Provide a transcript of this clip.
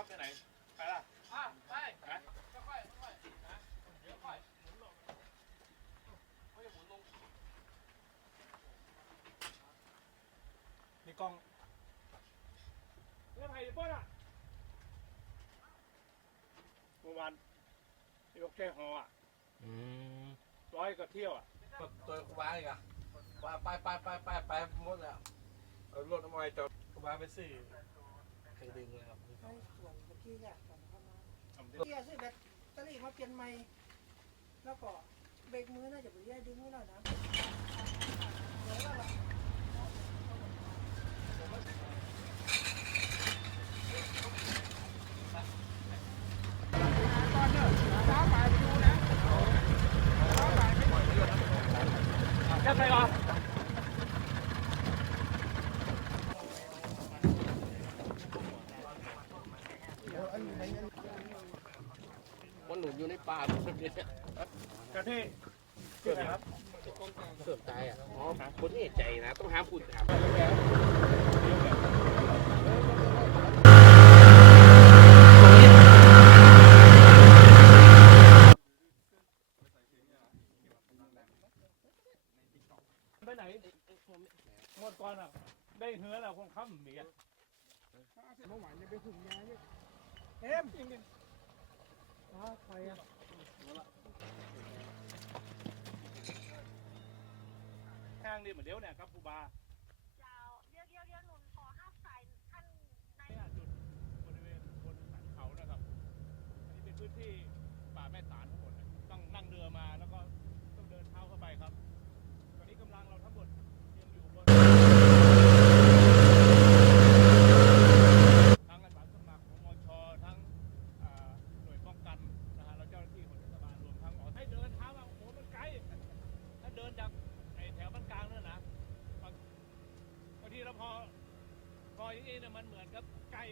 ับไปไหน ไปล่ะอะไปฮะค่อยๆค่อยๆนะเดี๋ยวค่อยหมุนลงเขาจะหมุนลงมีกล้องเรื่องไผ่ป้อนอะเมื่อวานยกแค่หออะร้อยกว่าเที่ยวอะตัวกบ้าอีกอะว่าไปไปไปไปไปหมดแล้วรถเอาไว้จอดกบ้าไปซื้อ เคยดึงเลยครับไม่ส่วนเมื่อกี้เนี่ยก่อนเข้ามาทำได้เกียร์ซื้อแบตเตอรี่มาเปลี่ยนใหม่ แล้วก็เบรกมือน่าจะไปเรียดึงไว้หน่อยนะเดี๋ยวก็ละไปก่อน มันหนุน อยู่ในป่าแบบนี้กระที่ชื่ออะไรครับเสื่อมใจอะอ๋อคนนี้ใจนะต้องห้ามพูดครับไปไหนหมดก่อนอะ ได้เหือแล้วคงค้ำหมีอะเมื่อวานจะไปถุงยาเนี่ยเอ็มอ๋อไปอะ ข้างนี่เหมือนเดี๋ยวเนี่ยครับครูบาเจ้าเลี้ยวเลี้ยวเลี้ยวหนุนขอห้าสายท่านนเนี่ยจุดบริเวณบนสันเขานะครับ อันนี้เป็นพื้นที่ป่าแม่สารทั้งหมดนะต้องนั่งเรือมาแล้วก็ต้องเดินเท้าเข้าไปครับ ตอนนี้กำลังเราทั้งหมดยังอยู่บนทั้งอาสาสมัครของมชทั้งอ่าหน่วยป้องกันนะฮะแล้วเจ้าหน้าที่ของเทศบาลรวมทั้งออกให้เดินเท้ามาโอ้โหมันไกลถ้าเดินจากไอ้แถวบ้านกลางนั่นนะบางบางทีเราพอ พ อย่างนี้เนี่ยมันเหมือนกับไก่